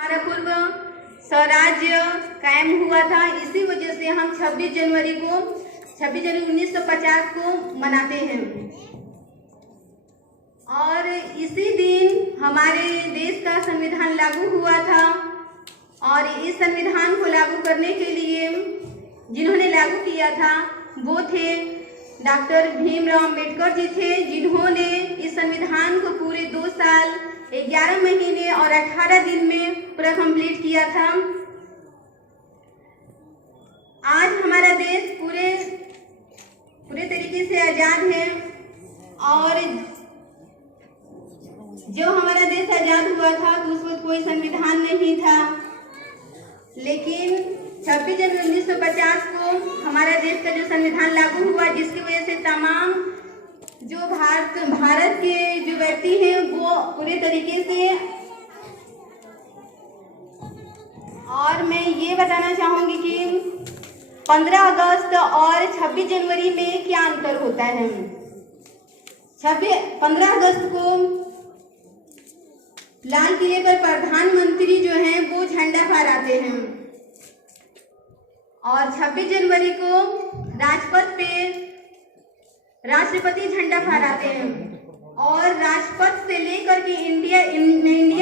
हमारा पूर्व स्वराज्य कायम हुआ था। इसी वजह से हम 26 जनवरी 1950 को मनाते हैं और इसी दिन हमारे देश का संविधान लागू हुआ था। और इस संविधान को लागू करने के लिए जिन्होंने लागू किया था वो थे डॉक्टर भीमराव अंबेडकर जी थे, जिन्होंने इस संविधान को पूरे 2 साल 11 महीने और 18 दिन में पूरा कंप्लीट किया था। आज हमारा देश पूरे तरीके से आजाद है और जो हमारा देश आजाद हुआ था तो उस वक्त कोई संविधान नहीं था, लेकिन 26 जनवरी 1950 को हमारा देश का जो संविधान लागू हुआ, जिसकी वजह से तमाम जो भारत के जो व्यक्ति हैं वो पूरे तरीके से। और मैं ये बताना चाहूंगी कि 15 अगस्त और 26 जनवरी में क्या अंतर होता है। 15 अगस्त को लाल किले पर प्रधानमंत्री जो हैं वो झंडा फहराते हैं और 26 जनवरी को राजपथ पे राष्ट्रपति झंडा फहराते हैं और राजपथ से लेकर के इंडिया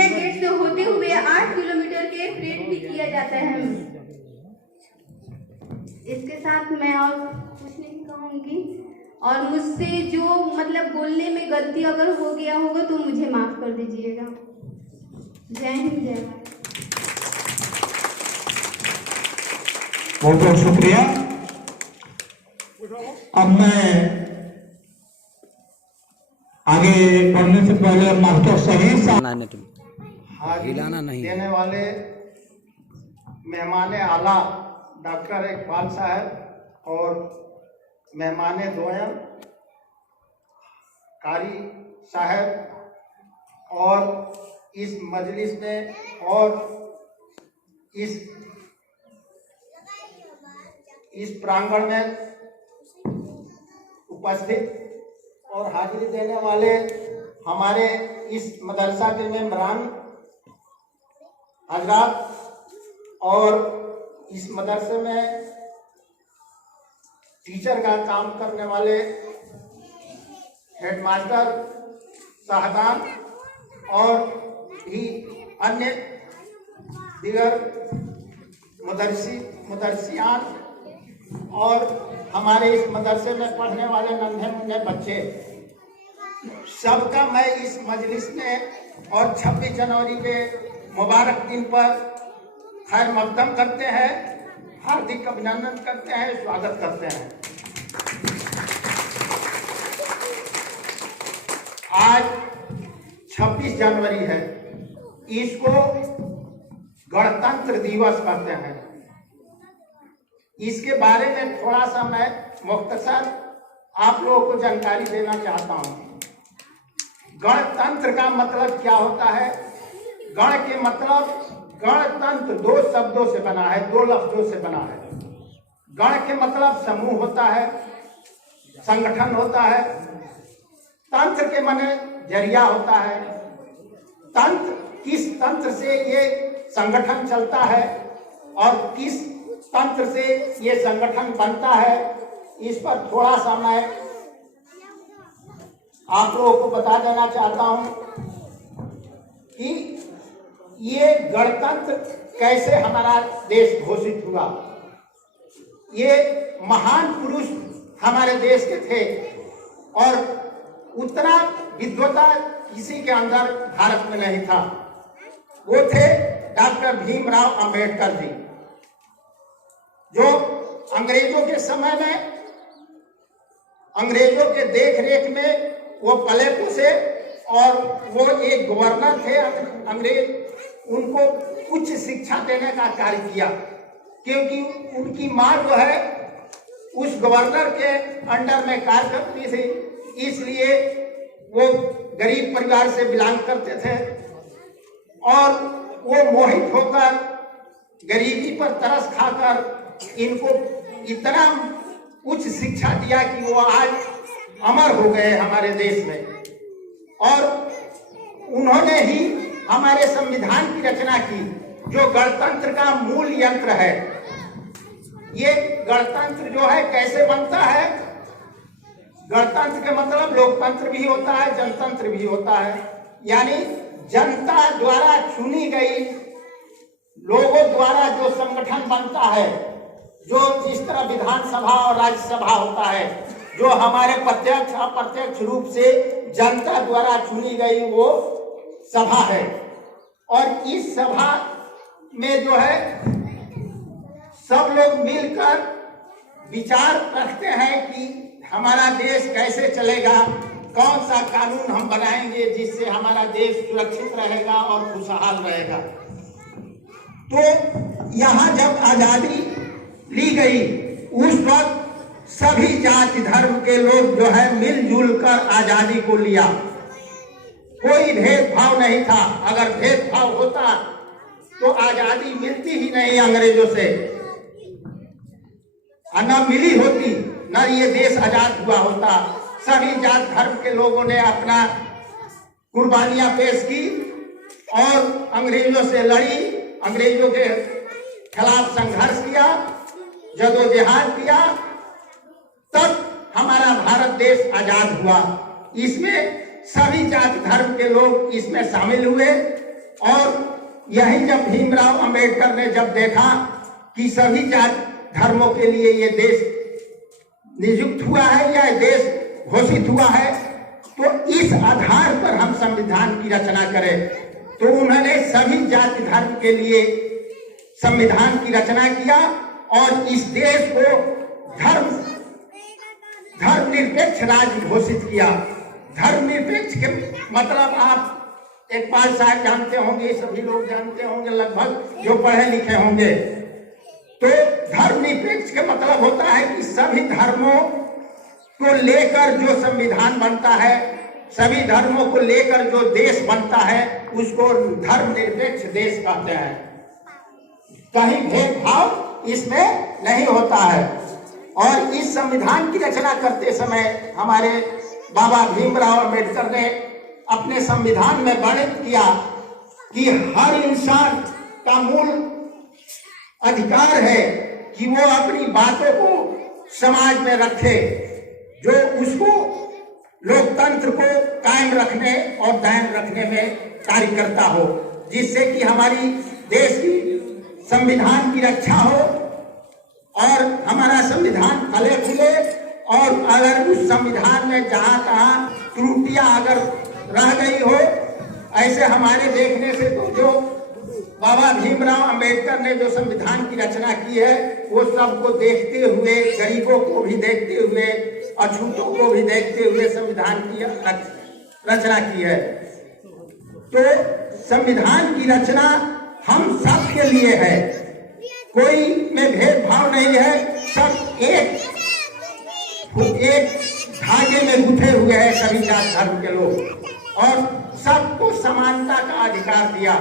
गेट से होते हुए 8 किलोमीटर के परेड भी किया जाता है। इसके साथ मैं और कुछ नहीं कहूँगी और मुझसे जो मतलब बोलने में गलती अगर हो गया होगा तो मुझे माफ कर दीजिएगा। जय हिंद, जय भारत। बहुत बहुत शुक्रिया। अब मैं आगे बढ़ने से पहले मास्टर शहीद हिलाना नहीं देने वाले मेहमान आला डॉक्टर इकबाल साहब और मेहमान दोयम कारी साहब और इस मजलिस में और इस प्रांगण में उपस्थित और हाजिरी देने वाले हमारे इस मदरसा के मेंबरान हजरात और इस मदरसे में टीचर का काम करने वाले हेडमास्टर साहबान और भी अन्य दीगर मुदरसियान और हमारे इस मदरसे में पढ़ने वाले नन्हे मुन्ने बच्चे, सबका मैं इस मजलिस में और 26 जनवरी के मुबारक दिन पर खैर मकदम करते हैं, हार्दिक अभिनंदन करते हैं, स्वागत करते हैं। आज 26 जनवरी है, इसको गणतंत्र दिवस कहते हैं। इसके बारे में थोड़ा सा मैं मुख्तसर आप लोगों को जानकारी देना चाहता हूँ। गणतंत्र का मतलब क्या होता है? गण के मतलब गणतंत्र 2 शब्दों से बना है, 2 लफ्जों से बना है। गण के मतलब समूह होता है, संगठन होता है। तंत्र के माने जरिया होता है। तंत्र, किस तंत्र से ये संगठन चलता है और किस तंत्र से ये संगठन बनता है, इस पर थोड़ा सा मैं आप लोगों को बता देना चाहता हूं कि ये गणतंत्र कैसे हमारा देश घोषित हुआ। ये महान पुरुष हमारे देश के थे और उतना विद्वता किसी के अंदर भारत में नहीं था। वो थे डॉक्टर भीमराव अंबेडकर जी, जो अंग्रेजों के समय में, अंग्रेजों के देख रेख में वो पले पुसे और वो एक गवर्नर थे अंग्रेज। उनको उच्च शिक्षा देने का कार्य किया, क्योंकि उनकी माँ जो है उस गवर्नर के अंडर में कार्य करती थी, इसलिए वो गरीब परिवार से बिलोंग करते थे और वो मोहित होकर गरीबी पर तरस खाकर इनको इतना उच्च शिक्षा दिया कि वो आज अमर हो गए हमारे देश में। और उन्होंने ही हमारे संविधान की रचना की जो गणतंत्र का मूल यंत्र है। ये गणतंत्र जो है कैसे बनता है? गणतंत्र के मतलब लोकतंत्र भी होता है, जनतंत्र भी होता है। यानी जनता द्वारा चुनी गई, लोगों द्वारा जो संगठन बनता है, जो जिस तरह विधानसभा और राज्यसभा होता है, जो हमारे प्रत्यक्ष अप्रत्यक्ष रूप से जनता द्वारा चुनी गई वो सभा है। और इस सभा में जो है सब लोग मिलकर विचार रखते हैं कि हमारा देश कैसे चलेगा, कौन सा कानून हम बनाएंगे जिससे हमारा देश सुरक्षित रहेगा और खुशहाल रहेगा। तो यहाँ जब आजादी ली गई उस वक्त सभी जाति धर्म के लोग जो है मिलजुल कर आजादी को लिया। कोई भेदभाव नहीं था। अगर भेदभाव होता तो आजादी मिलती ही नहीं अंग्रेजों से, न मिली होती, न ये देश आजाद हुआ होता। सभी जात धर्म के लोगों ने अपना कुर्बानियां पेश की और अंग्रेजों से लड़ी, अंग्रेजों के खिलाफ संघर्ष किया, जदोजहद किया, तब हमारा भारत देश आजाद हुआ। इसमें सभी जाति धर्म के लोग इसमें शामिल हुए। और यही जब भीमराव अंबेडकर ने जब देखा कि सभी जाति धर्मों के लिए ये देश नियुक्त हुआ है या देश घोषित हुआ है, तो इस आधार पर हम संविधान की रचना करें। तो उन्होंने सभी जाति धर्म के लिए संविधान की रचना किया और इस देश को धर्मनिरपेक्ष राज्य घोषित किया। धर्मनिरपेक्ष के मतलब आप एकपाल साहब जानते होंगे, सभी लोग जानते होंगे लगभग जो पढ़े लिखे होंगे। तो धर्मनिरपेक्ष के मतलब होता है कि सभी धर्मों को लेकर जो संविधान बनता है, सभी धर्मों को लेकर जो देश बनता है, उसको धर्मनिरपेक्ष देश कहते हैं। कहीं भेदभाव इसमें नहीं होता है। और इस संविधान की रचना करते समय हमारे बाबा भीमराव अंबेडकर ने अपने संविधान में वर्णित किया कि हर इंसान का मूल अधिकार है कि वो अपनी बातों को समाज में रखे, जो उसको लोकतंत्र को कायम रखने और दायम रखने में कार्य करता हो, जिससे कि हमारी देश की संविधान की रक्षा हो और हमारा संविधान फले फूले। और अगर उस संविधान में जहाँ तहाँ त्रुटियां अगर रह गई हो, ऐसे हमारे देखने से तो जो बाबा भीमराव अंबेडकर ने जो संविधान की रचना की है, वो सबको देखते हुए, गरीबों को भी देखते हुए, अछूतों को भी देखते हुए संविधान की रचना की है। तो संविधान की रचना हम सब के लिए है, कोई में भेदभाव नहीं है। सब एक धागे में गुथे हुए हैं सभी जाति धर्म के लोग, और सबको समानता का अधिकार दिया।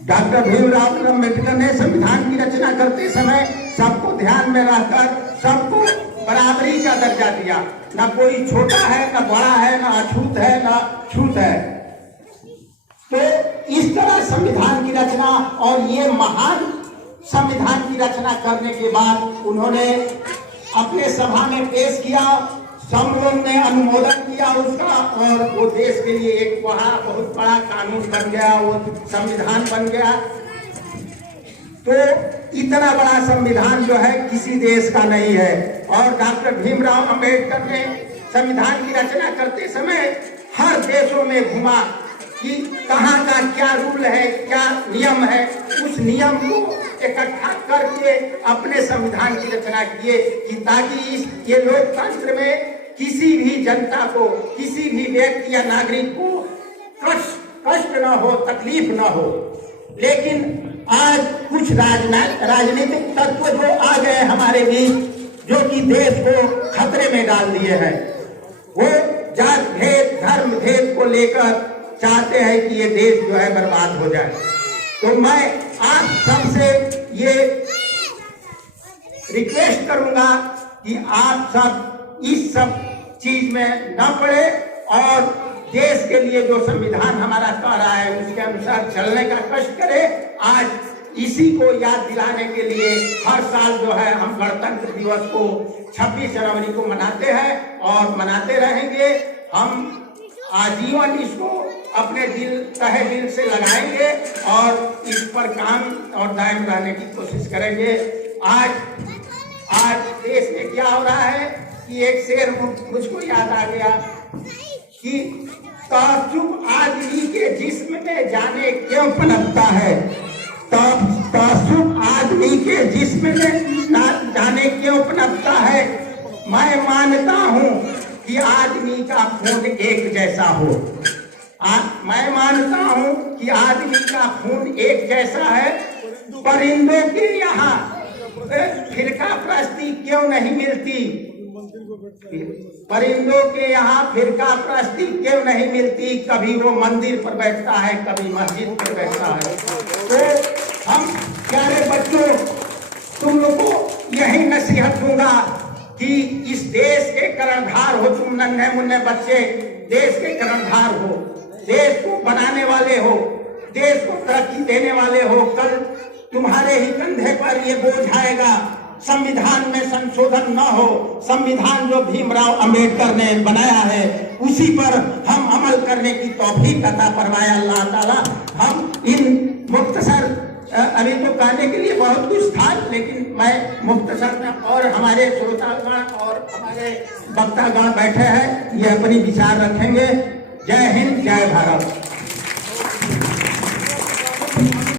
डॉक्टर भीमराव अम्बेडकर ने संविधान की रचना करते समय सबको ध्यान में रखकर सबको बराबरी का दर्जा दिया। ना कोई छोटा है, ना बड़ा है, ना अछूत है, ना छूत है। तो इस तरह संविधान की रचना, और ये महान संविधान की रचना करने के बाद उन्होंने अपने सभा में पेश किया, सब लोग ने अनुमोदन किया उसका, और वो देश के लिए एक वहाँ बहुत बड़ा कानून बन गया, वो संविधान बन गया। तो इतना बड़ा संविधान जो है किसी देश का नहीं है। और डॉक्टर भीमराव अंबेडकर ने संविधान की रचना करते समय हर देशों में घुमा कि कहाँ का क्या रूल है, क्या नियम है, उस नियम को इकट्ठा करके अपने संविधान की रचना किए कि ताकि ये लोकतंत्र में किसी भी जनता को, किसी भी व्यक्ति या नागरिक को कष्ट न हो, तकलीफ न हो। लेकिन आज कुछ राजनीतिक तत्व जो आ गए हमारे बीच, जो कि देश को खतरे में डाल दिए हैं, वो जात भेद, धर्म भेद को लेकर चाहते हैं कि ये देश जो है बर्बाद हो जाए। तो मैं आप सबसे ये रिक्वेस्ट करूंगा कि आप सब इस सब चीज में न पड़े और देश के लिए जो संविधान हमारा कह रहा है उसके अनुसार चलने का कष्ट करें। आज इसी को याद दिलाने के लिए हर साल जो है हम गणतंत्र दिवस को 26 जनवरी को मनाते हैं और मनाते रहेंगे। हम आजीवन इसको अपने दिल तहे दिल से लगाएंगे और इस पर काम और दायम रहने की कोशिश करेंगे। आज देश में क्या हो रहा है कि एक शेर मुझको याद आ गया कि ताज्जुब आदमी के जिस्म में जाने क्यों पनपता है, ताज्जुब आदमी के जिस्म में जाने क्यों पनपता है। मैं मानता हूँ कि आदमी का खून एक जैसा हो, मैं मानता हूँ कि आदमी का खून एक जैसा है। परिंदों के यहाँ फिरका प्रस्ती क्यों नहीं मिलती, परिंदों के यहाँ फिरका प्रस्ती क्यों नहीं मिलती। कभी वो मंदिर पर बैठता है, कभी मस्जिद पर बैठता है। तो हम प्यारे बच्चों, तुम लोग को यही नसीहत दूंगा कि इस देश के कर्णधार हो, तुम नन्हे मुन्ने बच्चे देश के कर्णधार हो, देश को बनाने वाले हो, देश को तरक्की देने वाले हो। कल तुम्हारे ही कंधे पर ये बोझ आएगा, संविधान में संशोधन न हो, संविधान जो भीमराव अंबेडकर ने बनाया है उसी पर हम अमल करने की तौफीक अता फरमाए अल्लाह ताला। हम इन मुख्तसर, अभी तो कहने के लिए बहुत कुछ था, लेकिन मैं मुख्तसर में, और हमारे श्रोतागण और हमारे वक्तागण बैठे हैं, ये अपनी विचार रखेंगे। जय हिंद, जय भारत।